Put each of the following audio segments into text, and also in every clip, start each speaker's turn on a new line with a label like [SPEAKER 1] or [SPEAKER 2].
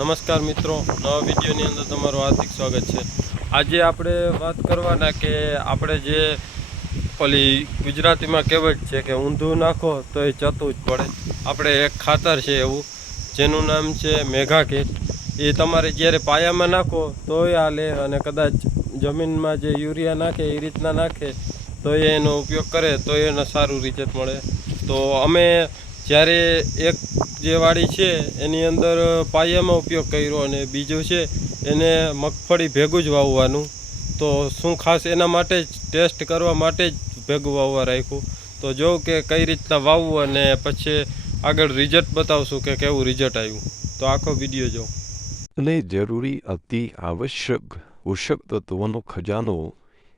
[SPEAKER 1] નમસ્કાર મિત્રો, નવા વિડીયોની અંદર તમારું હાર્દિક સ્વાગત છે. આજે આપણે વાત કરવાના કે આપણે જે ઓલી ગુજરાતીમાં કહેવત છે કે ઊંધું નાખો તો એ ચતું જ પડે. આપણે એક ખાતર છે એવું, જેનું નામ છે મેઘા કેટ. એ તમારે જ્યારે પાયામાં નાખો તોય હાલે અને કદાચ જમીનમાં જે યુરિયા નાખે, એ રીતના નાખે, તો એ એનો ઉપયોગ કરે, તો એને સારું રિઝલ્ટ મળે. તો અમે જ્યારે એક જે વાડી છે, એની અંદર પાયામાં ઉપયોગ કર્યો અને બીજું છે, એને મગફળી ભેગું જ વાવવાનું. તો શું ખાસ એના માટે જ, ટેસ્ટ કરવા માટે જ ભેગું વાવવા રાખ્યું? તો જોઉં કે કઈ રીતના વાવવું અને પછી આગળ રિઝલ્ટ બતાવશું કે કેવું રિઝલ્ટ આવ્યું. તો આખો વીડિયો જો
[SPEAKER 2] અને જરૂરી અતિ આવશ્યક પોષક તત્વોનો ખજાનો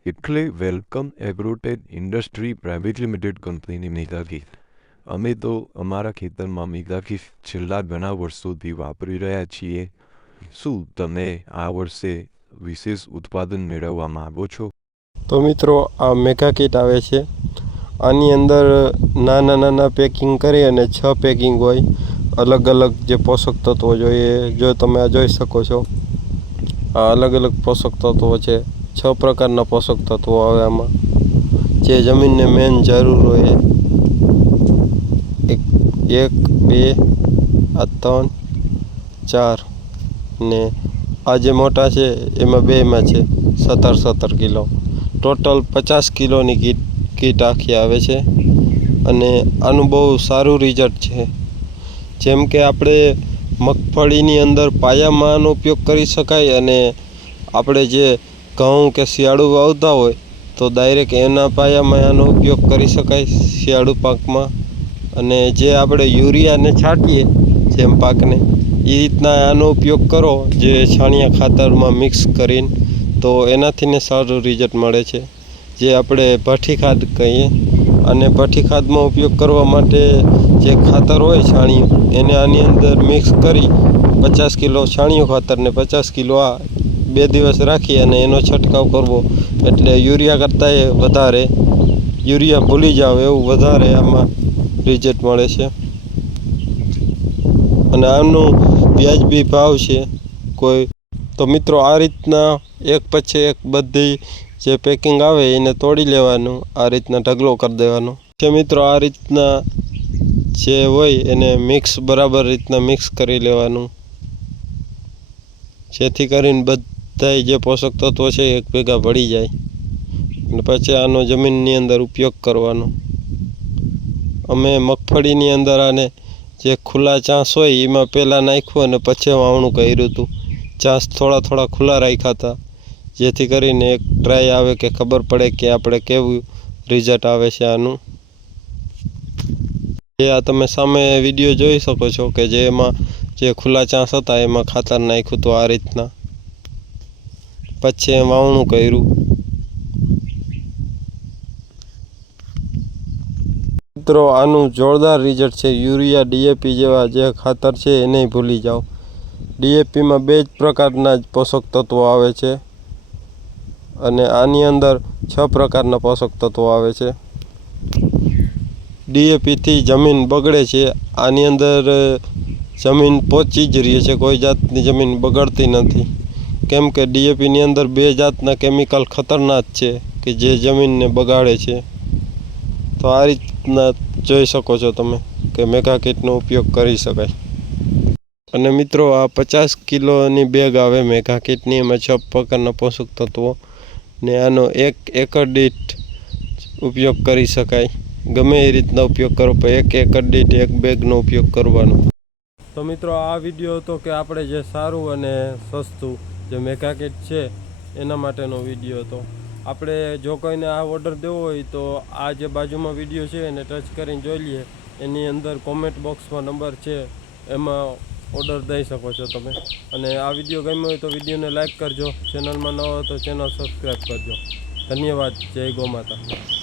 [SPEAKER 2] એટલે welcome agrotech industry private limited કંપનીની મેગાગીત અમે તો અમારા ખેતરમાં મેગાગીત છેલ્લા ઘણા વર્ષોથી વાપરી રહ્યા છીએ. શું તમે આ વર્ષે વિશેષ ઉત્પાદન મેળવવા માગો છો?
[SPEAKER 1] તો મિત્રો, આ મેગા કીટ આવે છે. આની અંદર નાના નાના પેકિંગ કરી અને છ પેકિંગ હોય. અલગ અલગ જે પોષક તત્વો જોઈએ, જો તમે આ જોઈ શકો છો. આ અલગ અલગ પોષક તત્વો છે. છ પ્રકારના પોષક તત્વો આવે આમાં. જે જમીનને મેન જરૂર હોય એક, બે, આ ત્રણ, ચાર ને આ જે મોટા છે, એમાં બેમાં છે, સત્તર સત્તર કિલો. ટોટલ પચાસ કિલોની કીટ કીટ આખી આવે છે અને આનું બહુ સારું રિઝલ્ટ છે. જેમ કે આપણે મગફળીની અંદર પાયામાંનો ઉપયોગ કરી શકાય અને આપણે જે ઘઉં કે શિયાળુ વાવતા હોય તો ડાયરેક્ટ એના પાયામાં આનો ઉપયોગ કરી શકાય શિયાળુ પાકમાં. અને જે આપણે યુરિયાને છાંટીએ જેમ પાકને એ રીતના આનો ઉપયોગ કરો, જે છાણિયા ખાતરમાં મિક્સ કરીને, તો એનાથી ને સારું રિઝલ્ટ મળે છે. જે આપણે ભઠ્ઠી ખાદ કહીએ, અને ભઠ્ઠી ખાદમાં ઉપયોગ કરવા માટે જે ખાતર હોય છાણિયું, એને આની અંદર મિક્સ કરી પચાસ કિલો છાણિયું ખાતર ને પચાસ કિલો આ બે દિવસ રાખી અને એનો છંટકાવ કરવો. એટલે યુરિયા કરતાં એ વધારે, યુરિયા ભૂલી જાવ એવું વધારે આમાં રિઝલ્ટ મળે છે. અને આનું વ્યાજબી ભાવ છે. કોઈ તો મિત્રો આ રીતના એક પછી એક બધી જે પેકિંગ આવે એને તોડી લેવાનું, આ રીતના ઢગલો કરી દેવાનો. છે મિત્રો આ રીતના જે હોય એને મિક્સ બરાબર રીતના મિક્સ કરી લેવાનું. જેથી કરીને બધા જે પોષક તત્વો છે એક ભેગા ભળી જાય. અને પછી આનો જમીનની અંદર ઉપયોગ કરવાનો. અમે મગફળીની અંદર આને જે ખુલ્લા ચાંસ હોય એમાં પહેલાં નાખ્યું અને પછી વાવણું કર્યું હતું. ચાંસ થોડા થોડા ખુલ્લા રાખ્યા હતા. જેથી કરીને એક ટ્રાય આવે કે ખબર પડે કે આપણે કેવું રિઝલ્ટ આવે છે આનું. એ આ તમે સામે વીડિયો જોઈ શકો છો કે જે એમાં જે ખુલ્લા ચાંસ હતા એમાં ખાતર નાખ્યું હતું આ રીતના. પછી વાવણું કર્યું. મિત્રો, આનું જોરદાર રિઝલ્ટ છે. યુરિયા ડીએપી જેવા જે ખાતર છે એને ભૂલી જાઓ. ડીએપીમાં બે જ પ્રકારના જ પોષક તત્વો આવે છે અને આની અંદર છ પ્રકારના પોષક તત્વો આવે છે. ડીએપીથી જમીન બગડે છે. આની અંદર જમીન પહોંચી જ રહી છે. કોઈ જાતની જમીન બગડતી નથી. કેમ કે ડીએપીની અંદર બે જાતના કેમિકલ ખતરનાક છે કે જે જમીનને બગાડે છે. તો આ રીતના જોઈ શકો છો તમે કે મેગા કીટનો ઉપયોગ કરી શકાય. અને મિત્રો, આ પચાસ કિલોની બેગ આવે મેગા કીટની, એમાં છ પ્રકારના પોષક તત્વો ને આનો એક એકર દીઠ ઉપયોગ કરી શકાય. ગમે એ રીતના ઉપયોગ કરો, પણ એક એકર દીઠ એક બેગનો ઉપયોગ કરવાનો. તો મિત્રો, આ વીડિયો હતો કે આપણે જે સારું અને સસ્તું જે મેગા કીટ છે, એના માટેનો વીડિયો હતો. આપણે જો કોઈને આ ઓર્ડર દેવો હોય તો આ જે બાજુમાં વીડિયો છે એને ટચ કરીને જોઈ લઈએ. એની અંદર કોમેન્ટ બોક્સમાં નંબર છે, એમાં ઓર્ડર દઈ શકો છો તમે. અને આ વીડિયો ગમ્યો હોય તો વિડીયોને લાઇક કરજો. ચેનલમાં ન હોય તો ચેનલ સબસ્ક્રાઈબ કરજો. ધન્યવાદ. જય ગૌ માતા